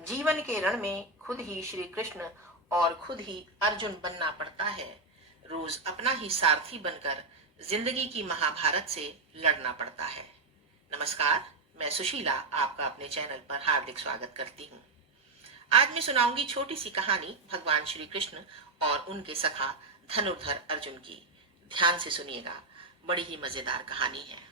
जीवन के रण में खुद ही श्री कृष्ण और खुद ही अर्जुन बनना पड़ता है। रोज अपना ही सारथी बनकर जिंदगी की महाभारत से लड़ना पड़ता है। नमस्कार, मैं सुशीला आपका अपने चैनल पर हार्दिक स्वागत करती हूँ। आज मैं सुनाऊंगी छोटी सी कहानी भगवान श्री कृष्ण और उनके सखा धनुर्धर अर्जुन की। ध्यान से सुनिएगा, बड़ी ही मजेदार कहानी है।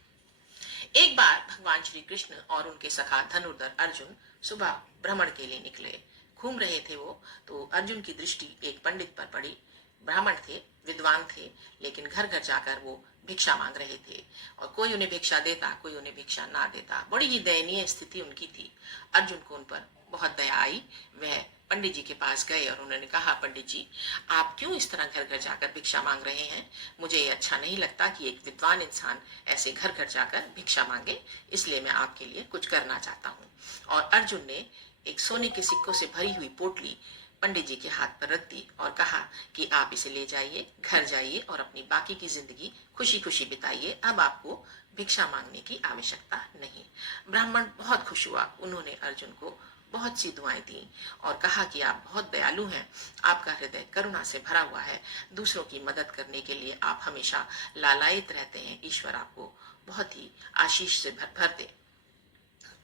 एक बार भगवान श्री कृष्ण और उनके सखा धनुर्धर अर्जुन सुबह भ्रमण के लिए निकले। घूम रहे थे वो, तो अर्जुन की दृष्टि एक पंडित पर पड़ी। ब्राह्मण थे, विद्वान थे, लेकिन घर घर जाकर वो भिक्षा मांग रहे थे और कोई उन्हें भिक्षा देता, कोई उन्हें भिक्षा ना देता। बड़ी ही दयनीय स्थिति उनकी थी। अर्जुन को उन पर बहुत दया आई। वह पंडित जी के पास गए और उन्होंने कहा, पंडित जी, आप क्यों इस तरह घर घर जाकर भिक्षा मांग रहे हैं? मुझे ये अच्छा नहीं लगता कि एक विद्वान इंसान ऐसे घर घर जाकर भिक्षा मांगे, इसलिए मैं आपके लिए कुछ करना चाहता हूँ। और अर्जुन ने एक सोने के सिक्कों से भरी हुई पोटली पंडित जी के हाथ पर रख दी और कहा कि आप इसे ले जाइए, घर जाइए और अपनी बाकी की जिंदगी खुशी खुशी बिताइए। अब आपको भिक्षा मांगने की आवश्यकता नहीं। ब्राह्मण बहुत खुश हुआ। उन्होंने अर्जुन को बहुत सी दुआएं दी और कहा कि आप बहुत दयालु हैं, आपका हृदय करुणा से भरा हुआ है, दूसरों की मदद करने के लिए आप हमेशा लालायित रहते हैं। ईश्वर आपको बहुत ही आशीष से भर दे।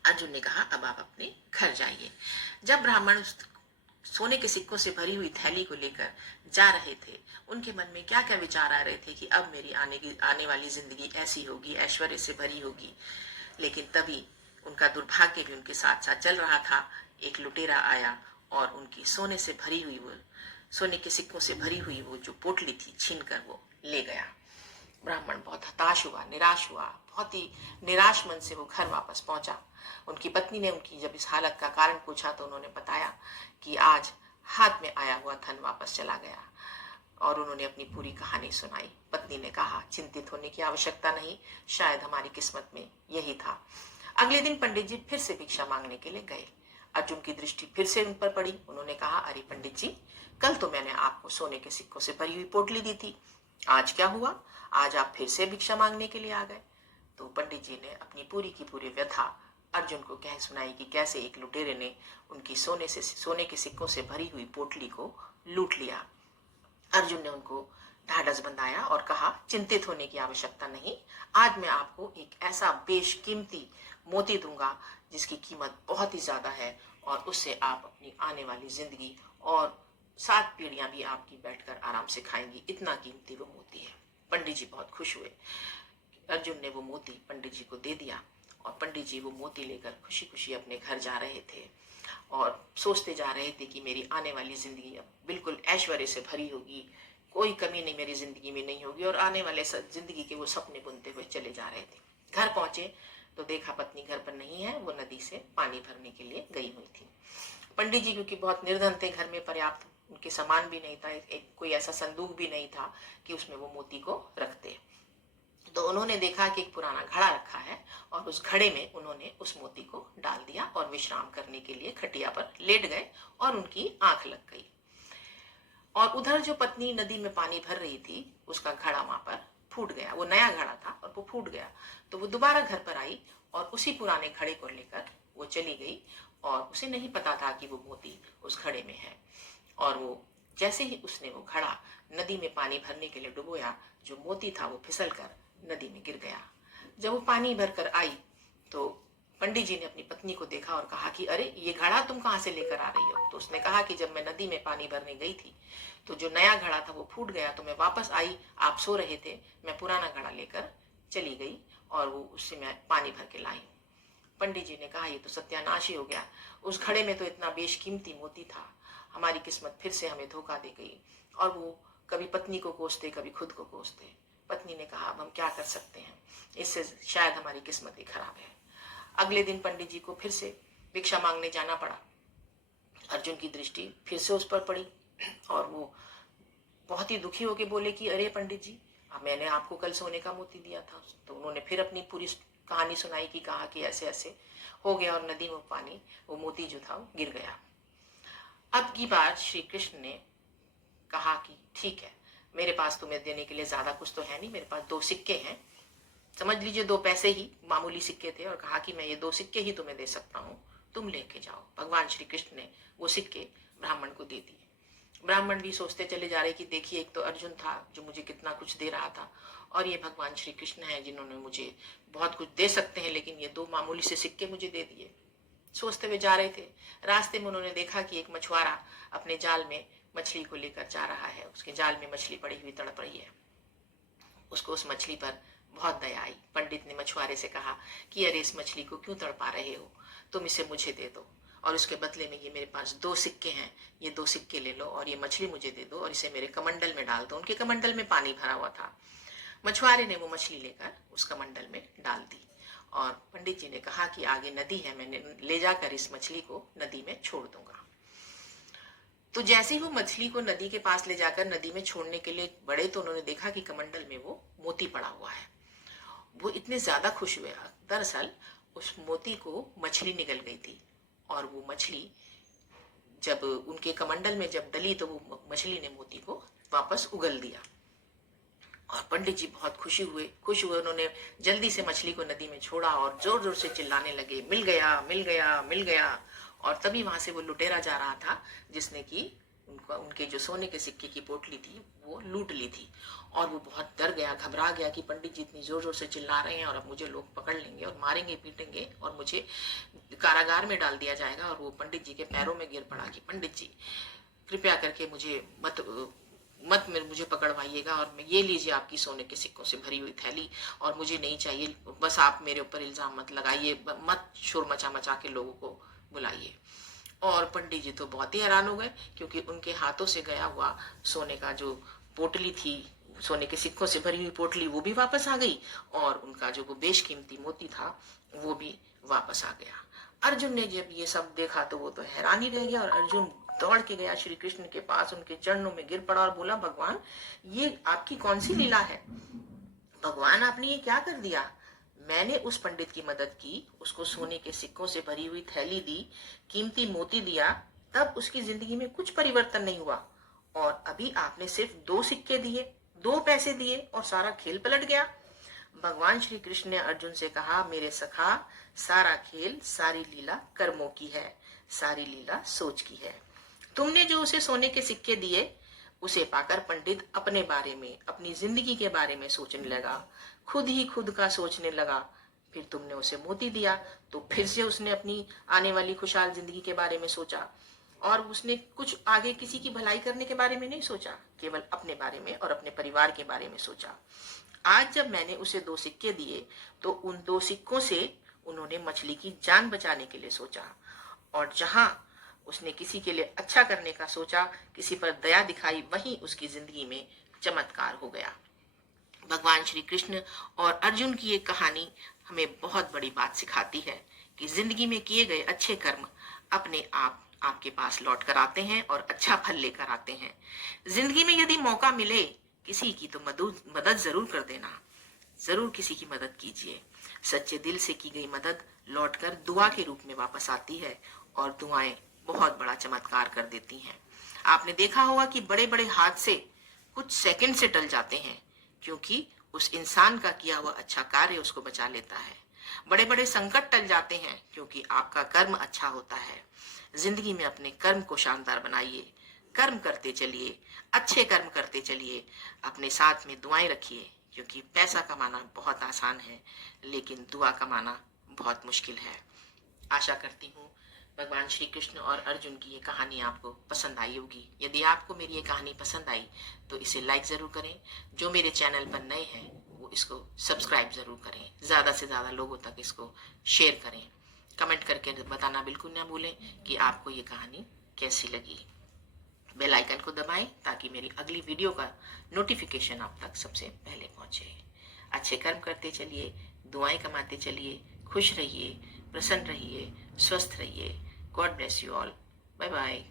अर्जुन ने कहा, अब आप अपने घर जाइए। जब ब्राह्मण सोने के सिक्कों से भरी हुई थैली को लेकर जा रहे थे, उनके मन में क्या क्या विचार आ रहे थे कि अब मेरी आने वाली जिंदगी ऐसी होगी, ऐश्वर्य से भरी होगी। लेकिन तभी उनका दुर्भाग्य भी उनके साथ साथ चल रहा था। एक लुटेरा आया और उनकी सोने के सिक्कों से भरी हुई वो जो पोटली थी, छीन कर वो ले गया। ब्राह्मण बहुत हताश हुआ, निराश हुआ। बहुत ही निराश मन से वो घर वापस पहुंचा। उनकी पत्नी ने उनकी जब इस हालत का कारण पूछा तो उन्होंने बताया कि आज हाथ में आया हुआ धन वापस चला गया। और उन्होंने अपनी पूरी कहानी सुनाई। पत्नी ने कहा, चिंतित होने की आवश्यकता नहीं, शायद हमारी किस्मत में यही था। अगले दिन पंडित जी फिर से भिक्षा मांगने के लिए गए। अर्जुन की दृष्टि फिर से उन पर पड़ी। उन्होंने कहा, अरे पंडित जी, कल तो मैंने आपको सोने के सिक्कों से भरी हुई पोटली दी थी, आज क्या हुआ? आज आप फिर से भिक्षा मांगने के लिए आ गए। तो पंडित जी ने अपनी पूरी की पूरी व्यथा अर्जुन को कह सुनाई कि कैसे एक लुटेरे ने उनकी सोने के सिक्कों से भरी हुई पोटली को लूट लिया। अर्जुन ने उनको ढाढ़स बंधाया और कहा, चिंतित होने की आवश्यकता नहीं, आज मैं आपको एक ऐसा बेशकीमती मोती दूंगा जिसकी कीमत बहुत ही ज्यादा है और उससे आप अपनी आने वाली जिंदगी और 7 पीढ़ियां भी आपकी बैठकर आराम से खाएंगी। इतना कीमती वो मोती है। पंडित जी बहुत खुश हुए। अर्जुन ने वो मोती पंडित जी को दे दिया और पंडित जी वो मोती लेकर खुशी खुशी अपने घर जा रहे थे और सोचते जा रहे थे कि मेरी आने वाली जिंदगी अब बिल्कुल ऐश्वर्य से भरी होगी, कोई कमी नहीं मेरी जिंदगी में नहीं होगी। और आने वाले जिंदगी के वो सपने बुनते हुए चले जा रहे थे। घर पहुंचे तो देखा पत्नी घर पर नहीं है, वो नदी से पानी भरने के लिए गई हुई थी। पंडित जी क्योंकि बहुत निर्धन थे, घर में पर्याप्त उनके सामान भी नहीं था, एक कोई ऐसा संदूक भी नहीं था कि उसमें वो मोती को रखते। तो उन्होंने देखा कि एक पुराना घड़ा रखा है और उस घड़े में उन्होंने उस मोती को डाल दिया और विश्राम करने के लिए खटिया पर लेट गए और उनकी आंख लग गई। और उधर जो पत्नी नदी में पानी भर रही थी, उसका घड़ा वहां पर फूट गया। वो नया घड़ा था और वो फूट गया। तो वो दोबारा घर पर आई और उसी पुराने घड़े को लेकर वो चली गई और उसे नहीं पता था कि वो मोती उस घड़े में है। और वो जैसे ही उसने वो घड़ा नदी में पानी भरने के लिए डुबोया, जो मोती था वो फिसल कर नदी में गिर गया। जब वो पानी भरकर आई तो पंडित जी ने अपनी पत्नी को देखा और कहा कि अरे, ये घड़ा तुम कहाँ से लेकर आ रही हो? तो उसने कहा कि जब मैं नदी में पानी भरने गई थी तो जो नया घड़ा था वो फूट गया, तो मैं वापस आई, आप सो रहे थे, मैं पुराना घड़ा लेकर चली गई और वो उससे मैं पानी भर के लाई। पंडित जी ने कहा, ये तो सत्यानाश ही हो गया। उस घड़े में तो इतना बेशकीमती मोती था। हमारी किस्मत फिर से हमें धोखा दे गई। और वो कभी पत्नी को कोसते, कभी खुद को कोसते। पत्नी ने कहा, अब हम क्या कर सकते हैं, इससे शायद हमारी किस्मत ही खराब है। अगले दिन पंडित जी को फिर से भिक्षा मांगने जाना पड़ा। अर्जुन की दृष्टि फिर से उस पर पड़ी और वो बहुत ही दुखी होकर बोले कि अरे पंडित जी, अब मैंने आपको कल सोने का मोती दिया था। तो उन्होंने फिर अपनी पूरी कहानी सुनाई कि कहा कि ऐसे ऐसे हो गया और नदी में पानी, वो मोती जो था वो गिर गया। अब की बार श्री कृष्ण ने कहा कि ठीक है, मेरे पास तुम्हें देने के लिए ज्यादा कुछ तो है नहीं, मेरे पास 2 सिक्के हैं, समझ लीजिए 2 पैसे ही, मामूली सिक्के थे। और कहा कि मैं ये 2 सिक्के ही तुम्हें दे सकता हूँ, तुम लेके जाओ। भगवान श्री कृष्ण ने वो सिक्के ब्राह्मण को दे दिए। ब्राह्मण भी सोचते चले जा रहे कि देखिए, एक तो अर्जुन था जो मुझे कितना कुछ दे रहा था, और ये भगवान श्री कृष्ण है जिन्होंने मुझे बहुत कुछ दे सकते हैं, लेकिन ये 2 मामूली से सिक्के मुझे दे दिए। सोचते हुए जा रहे थे। रास्ते में उन्होंने देखा कि एक मछुआरा अपने जाल में मछली को लेकर जा रहा है। उसके जाल में मछली पड़ी हुई तड़प रही है। उसको उस मछली पर बहुत दया आई। पंडित ने मछुआरे से कहा कि अरे, इस मछली को क्यों तड़पा रहे हो, तुम इसे मुझे दे दो, और उसके बदले में ये मेरे पास 2 सिक्के हैं, ये 2 सिक्के ले लो और ये मछली मुझे दे दो और इसे मेरे कमंडल में डाल दो। उनके कमंडल में पानी भरा हुआ था। मछुआरे ने वो मछली लेकर उस कमंडल में डाल दी, और पंडित जी ने कहा कि आगे नदी है, मैंने ले जाकर इस मछली को नदी में छोड़ दूंगा। तो जैसे ही वो मछली को नदी के पास ले जाकर नदी में छोड़ने के लिए बढ़े, तो उन्होंने देखा कि कमंडल में वो मोती पड़ा हुआ है। वो इतने ज्यादा खुश हुए। दरअसल उस मोती को मछली निगल गई थी, और वो मछली जब उनके कमंडल में जब डली तो वो मछली ने मोती को वापस उगल दिया। और पंडित जी बहुत खुश हुए। उन्होंने जल्दी से मछली को नदी में छोड़ा और जोर जोर से चिल्लाने लगे, मिल गया, मिल गया, मिल गया। और तभी वहां से वो लुटेरा जा रहा था जिसने कि उनके जो सोने के सिक्के की पोटली थी वो लूट ली थी। और वो बहुत डर गया, घबरा गया कि पंडित जी इतनी जोर जोर से चिल्ला रहे हैं और अब मुझे लोग पकड़ लेंगे और मारेंगे, पीटेंगे और मुझे कारागार में डाल दिया जाएगा। और वो पंडित जी के पैरों में गिर पड़ा कि पंडित जी, कृपया करके मुझे मत मुझे पकड़वाइएगा, और मैं ये लीजिए आपकी सोने के सिक्कों से भरी हुई थैली, और मुझे नहीं चाहिए, बस आप मेरे ऊपर इल्जाम मत लगाइए, मत शोर मचा मचा के लोगों को बुलाइए। और पंडित जी तो बहुत ही हैरान हो गए, क्योंकि उनके हाथों से गया हुआ सोने का जो पोटली थी, सोने के सिक्कों से भरी हुई पोटली, वो भी वापस आ गई, और उनका जो वो बेशकीमती मोती था वो भी वापस आ गया। अर्जुन ने जब ये सब देखा तो वो तो हैरान ही रह गया, और अर्जुन दौड़ के गया श्री कृष्ण के पास, उनके चरणों में गिर पड़ा और बोला, भगवान, ये आपकी कौन सी लीला है? भगवान, आपने ये क्या कर दिया? मैंने उस पंडित की मदद की, उसको सोने के सिक्कों से भरी हुई थैली दी, कीमती मोती दिया, तब उसकी जिंदगी में कुछ परिवर्तन नहीं हुआ, और अभी आपने सिर्फ 2 सिक्के दिए, 2 पैसे दिए और सारा खेल पलट गया। भगवान श्री कृष्ण ने अर्जुन से कहा, मेरे सखा, सारा खेल, सारी लीला कर्मों की है, सारी लीला सोच की है। तुमने जो उसे सोने के सिक्के दिए, उसे पाकर पंडित अपने बारे में, अपनी जिंदगी के बारे में सोचने लगा, खुद ही खुद का सोचने लगा। फिर तुमने उसे मोती दिया तो फिर से उसने अपनी आने वाली खुशहाल जिंदगी के बारे में सोचा, और उसने कुछ आगे किसी की भलाई करने के बारे में नहीं सोचा, केवल अपने बारे में और अपने परिवार के बारे में सोचा। आज जब मैंने उसे 2 सिक्के दिए तो उन 2 सिक्कों से उन्होंने मछली की जान बचाने के लिए सोचा, और जहां उसने किसी के लिए अच्छा करने का सोचा, किसी पर दया दिखाई, वहीं उसकी जिंदगी में चमत्कार हो गया। भगवान श्री कृष्ण और अर्जुन की ये कहानी हमें बहुत बड़ी बात सिखाती है कि जिंदगी में किए गए अच्छे कर्म अपने आप आपके पास लौट कर आते हैं और अच्छा फल लेकर आते हैं। जिंदगी में यदि मौका मिले किसी की तो मदद जरूर कर देना, जरूर किसी की मदद कीजिए। सच्चे दिल से की गई मदद लौटकर दुआ के रूप में वापस आती है, और दुआएं बहुत बड़ा चमत्कार कर देती हैं। आपने देखा होगा कि बड़े बड़े हादसे कुछ सेकंड से टल जाते हैं, क्योंकि उस इंसान का किया हुआ अच्छा कार्य उसको बचा लेता है। बड़े बड़े संकट टल जाते हैं क्योंकि आपका कर्म अच्छा होता है। जिंदगी में अपने कर्म को शानदार बनाइए, कर्म करते चलिए, अच्छे कर्म करते चलिए, अपने साथ में दुआएं रखिए, क्योंकि पैसा कमाना बहुत आसान है, लेकिन दुआ कमाना बहुत मुश्किल है। आशा करती हूँ भगवान श्री कृष्ण और अर्जुन की ये कहानी आपको पसंद आई होगी। यदि आपको मेरी ये कहानी पसंद आई तो इसे लाइक जरूर करें। जो मेरे चैनल पर नए हैं वो इसको सब्सक्राइब जरूर करें, ज्यादा से ज्यादा लोगों तक इसको शेयर करें। कमेंट करके बताना बिल्कुल ना भूलें कि आपको ये कहानी कैसी लगी। बेल आइकन को दबाएं ताकि मेरी अगली वीडियो का नोटिफिकेशन आप तक सबसे पहले पहुंचे। अच्छे कर्म करते चलिए, दुआएं कमाते चलिए, खुश रहिए, प्रसन्न रहिए, स्वस्थ रहिए। God bless you all. Bye bye.